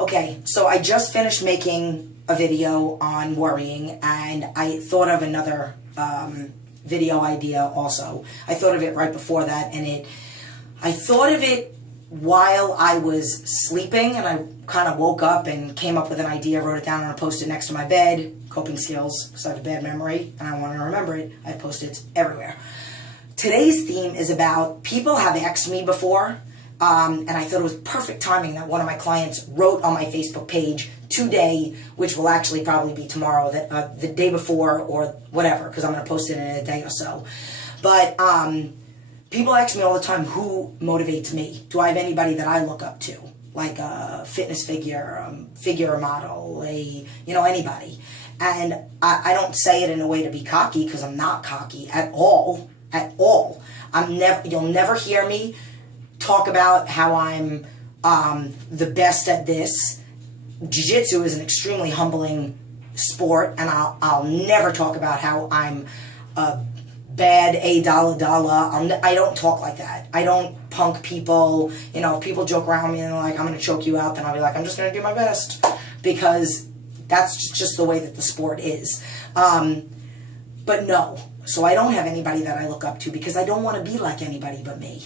Okay, so I just finished making a video on worrying, and I thought of another video idea also. I thought of it right before that, and I thought of it while I was sleeping, and I kind of woke up and came up with an idea, wrote it down on a post-it next to my bed. Coping skills, because I have a bad memory, and I want to remember it. I have post-its everywhere. Today's theme is about people have asked me before, and I thought it was perfect timing that one of my clients wrote on my Facebook page today, which will actually probably be tomorrow, that the day before or whatever, because I'm going to post it in a day or so. But people ask me all the time, who motivates me? Do I have anybody that I look up to? Like a fitness figure, figure model, anybody. And I don't say it in a way to be cocky, because I'm not cocky at all. At all. You'll never hear me talk about how I'm the best at this. Jiu-jitsu is an extremely humbling sport, and I'll never talk about how I'm a bad I don't talk like that. I don't punk people. If people joke around me and they're like, I'm going to choke you out, then I'll be like, I'm just going to do my best, because that's just the way that the sport is. But no. So I don't have anybody that I look up to, because I don't want to be like anybody but me.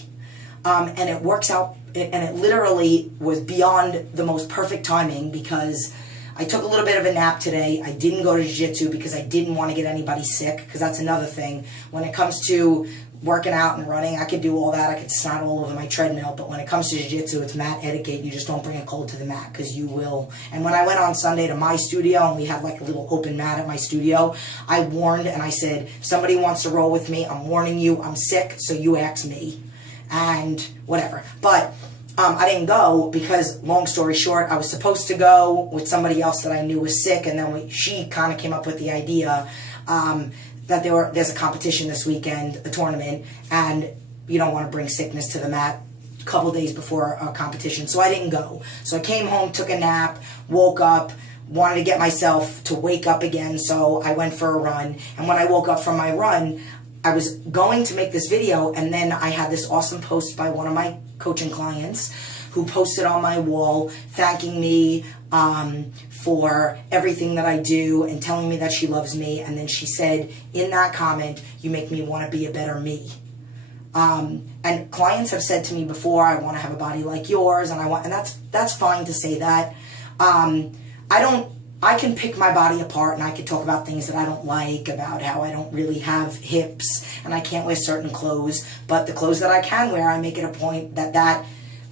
And it works out, and it literally was beyond the most perfect timing, because I took a little bit of a nap today. I didn't go to jiu-jitsu because I didn't want to get anybody sick, because that's another thing. When it comes to working out and running, I could do all that. I could snot all over my treadmill. But when it comes to jiu-jitsu, it's mat etiquette. You just don't bring a cold to the mat, because you will. And when I went on Sunday to my studio, and we had like a little open mat at my studio, I warned and I said, if somebody wants to roll with me, I'm warning you, I'm sick, so you ask me. And whatever. But I didn't go because, long story short, I was supposed to go with somebody else that I knew was sick, and then she kind of came up with the idea that there's a competition this weekend, a tournament, and you don't want to bring sickness to the mat a couple days before a competition, so I didn't go. So I came home, took a nap, woke up, wanted to get myself to wake up again, so I went for a run, and when I woke up from my run, I was going to make this video, and then I had this awesome post by one of my coaching clients who posted on my wall thanking me for everything that I do and telling me that she loves me. And then she said in that comment, you make me want to be a better me. And clients have said to me before, I want to have a body like yours, and that's fine to say that. I can pick my body apart, and I could talk about things that I don't like, about how I don't really have hips and I can't wear certain clothes, but the clothes that I can wear, I make it a point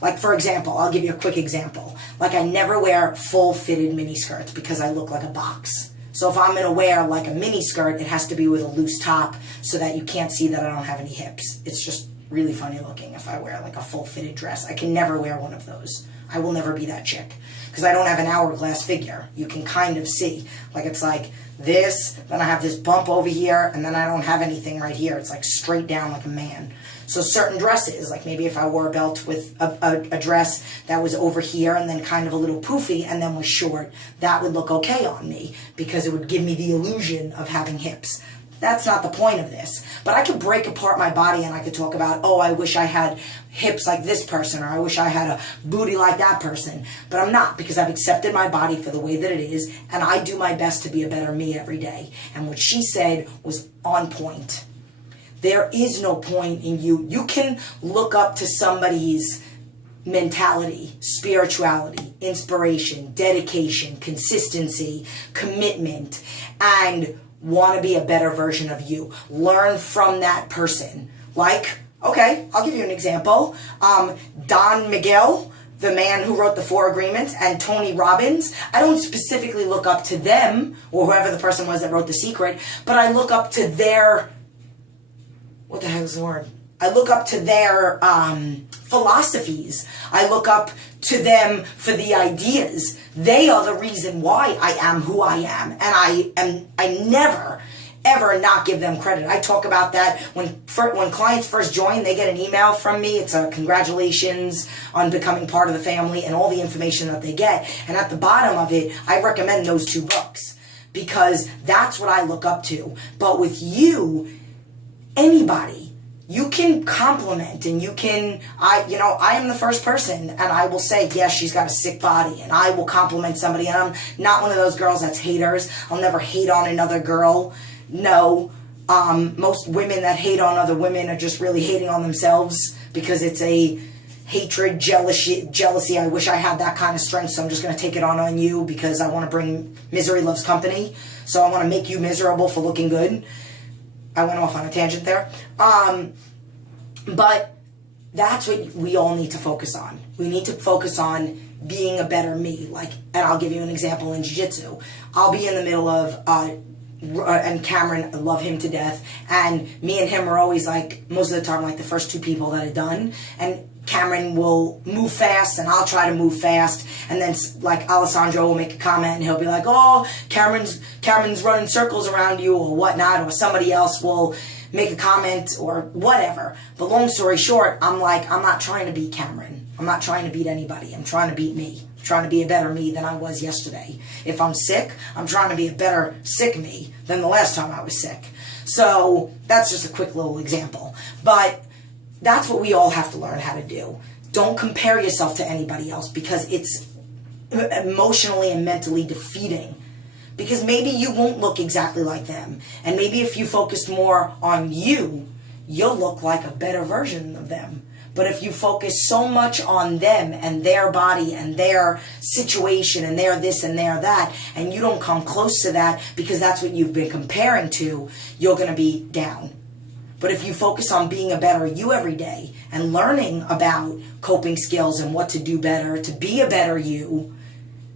like, for example, I'll give you a quick example. Like, I never wear full fitted mini skirts because I look like a box. So if I'm going to wear like a mini skirt, it has to be with a loose top so that you can't see that I don't have any hips. It's just really funny looking if I wear like a full fitted dress. I can never wear one of those. I will never be that chick, because I don't have an hourglass figure. You can kind of see. Like, it's like this, then I have this bump over here, and then I don't have anything right here. It's like straight down like a man. So certain dresses, like maybe if I wore a belt with a dress that was over here and then kind of a little poofy and then was short, that would look okay on me, because it would give me the illusion of having hips. That's not the point of this. But I could break apart my body and I could talk about, oh, I wish I had hips like this person, or I wish I had a booty like that person. But I'm not, because I've accepted my body for the way that it is, and I do my best to be a better me every day. And what she said was on point. There is no point in you. You can look up to somebody's mentality, spirituality, inspiration, dedication, consistency, commitment, and want to be a better version of you. Learn from that person. Like, okay, I'll give you an example. Don Miguel, the man who wrote the 4 Agreements, and Tony Robbins. I don't specifically look up to them, or whoever the person was that wrote The Secret, but I look up to their, what the heck is the word? I look up to their philosophies. I look up to them for the ideas. They are the reason why I am who I am. And I never, ever not give them credit. I talk about that when clients first join, they get an email from me. It's a congratulations on becoming part of the family and all the information that they get. And at the bottom of it, I recommend those 2 books, because that's what I look up to. But with you, anybody, you can compliment, and you can, I am the first person, and I will say, yes, she's got a sick body, and I will compliment somebody, and I'm not one of those girls that's haters. I'll never hate on another girl. No. Most women that hate on other women are just really hating on themselves, because it's a hatred, jealousy. I wish I had that kind of strength, so I'm just going to take it on you, because I want to bring misery loves company. So I want to make you miserable for looking good. I went off on a tangent there. But that's what we all need to focus on. We need to focus on being a better me. And I'll give you an example in jiu-jitsu. I'll be in the middle of, and Cameron, I love him to death, and me and him are always most of the time, the first two people that I've done, and Cameron will move fast, and I'll try to move fast, and then Alessandro will make a comment, and he'll be like, oh, Cameron's running circles around you, or whatnot, or somebody else will make a comment, or whatever. But long story short, I'm not trying to beat Cameron. I'm not trying to beat anybody. I'm trying to beat me. I'm trying to be a better me than I was yesterday. If I'm sick, I'm trying to be a better sick me than the last time I was sick. So that's just a quick little example. But that's what we all have to learn how to do. Don't compare yourself to anybody else, because it's emotionally and mentally defeating. Because maybe you won't look exactly like them. And maybe if you focus more on you, you'll look like a better version of them. But if you focus so much on them and their body and their situation and their this and their that, and you don't come close to that because that's what you've been comparing to, you're going to be down. But if you focus on being a better you every day and learning about coping skills and what to do better to be a better you,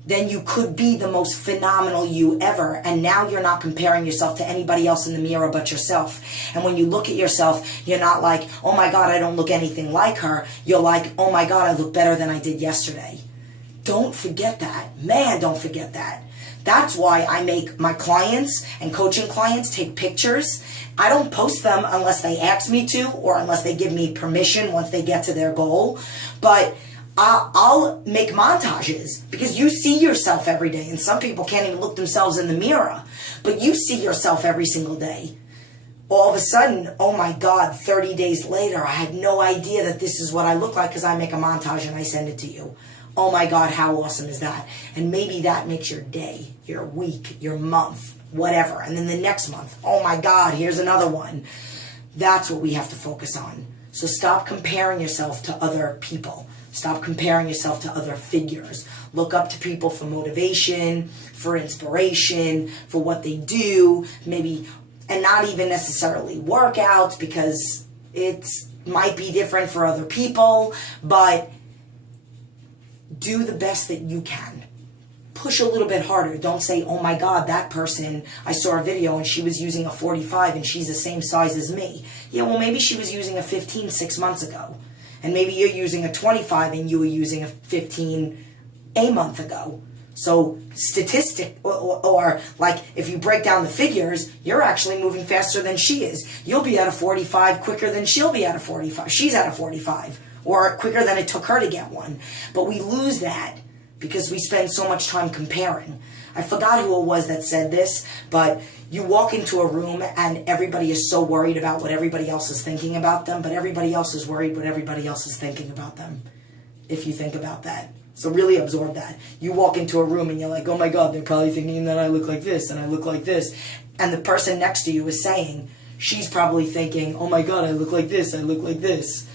then you could be the most phenomenal you ever. And now you're not comparing yourself to anybody else in the mirror but yourself. And when you look at yourself, you're not like, oh my God, I don't look anything like her. You're like, oh my God, I look better than I did yesterday. Don't forget that. Man, don't forget that. That's why I make my clients and coaching clients take pictures. I don't post them unless they ask me to, or unless they give me permission once they get to their goal. But I'll make montages, because you see yourself every day, and some people can't even look themselves in the mirror, but you see yourself every single day. All of a sudden, oh my God, 30 days later, I had no idea that this is what I look like, because I make a montage and I send it to you. Oh my God, how awesome is that? And maybe that makes your day, your week, your month, whatever. And then the next month, oh my God, here's another one. That's what we have to focus on. So stop comparing yourself to other people. Stop comparing yourself to other figures. Look up to people for motivation, for inspiration, for what they do, maybe, and not even necessarily workouts, because it might be different for other people, but do the best that you can. Push a little bit harder. Don't say, oh my God, that person, I saw a video and she was using a 45 and she's the same size as me. Yeah, well, maybe she was using a 15 6 months ago. And maybe you're using a 25 and you were using a 15 a month ago. So or if you break down the figures, you're actually moving faster than she is. You'll be at a 45 quicker than she'll be at a 45. She's at a 45, or quicker than it took her to get one. But we lose that because we spend so much time comparing. I forgot who it was that said this, but you walk into a room and everybody is so worried about what everybody else is thinking about them, but everybody else is worried what everybody else is thinking about them, if you think about that. So really absorb that. You walk into a room and you're like, oh my God, they're probably thinking that I look like this and I look like this. And the person next to you is saying, she's probably thinking, oh my God, I look like this, I look like this.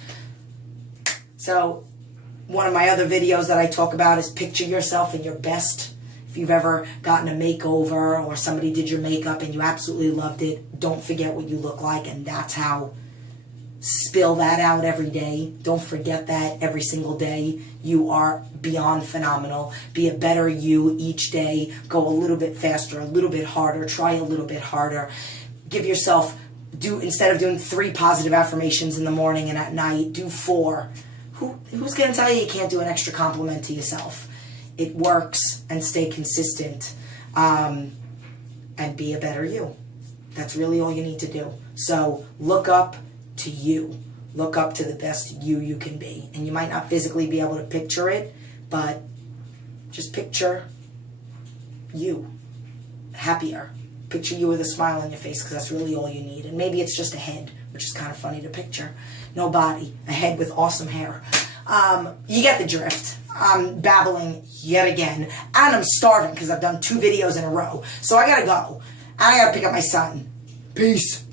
So one of my other videos that I talk about is picture yourself in your best. If you've ever gotten a makeover or somebody did your makeup and you absolutely loved it, don't forget what you look like, and that's how. Spill that out every day. Don't forget that every single day. You are beyond phenomenal. Be a better you each day. Go a little bit faster, a little bit harder, try a little bit harder. Give yourself, instead of doing 3 positive affirmations in the morning and at night, do 4. Who's going to tell you can't do an extra compliment to yourself? It works, and stay consistent, and be a better you. That's really all you need to do. So look up to you. Look up to the best you can be. And you might not physically be able to picture it, but just picture you happier, picture you with a smile on your face, because that's really all you need. And maybe it's just a head, which is kind of funny to picture. No body, a head with awesome hair. You get the drift. I'm babbling yet again, and I'm starving because I've done 2 videos in a row. So I gotta go. I gotta pick up my son. Peace.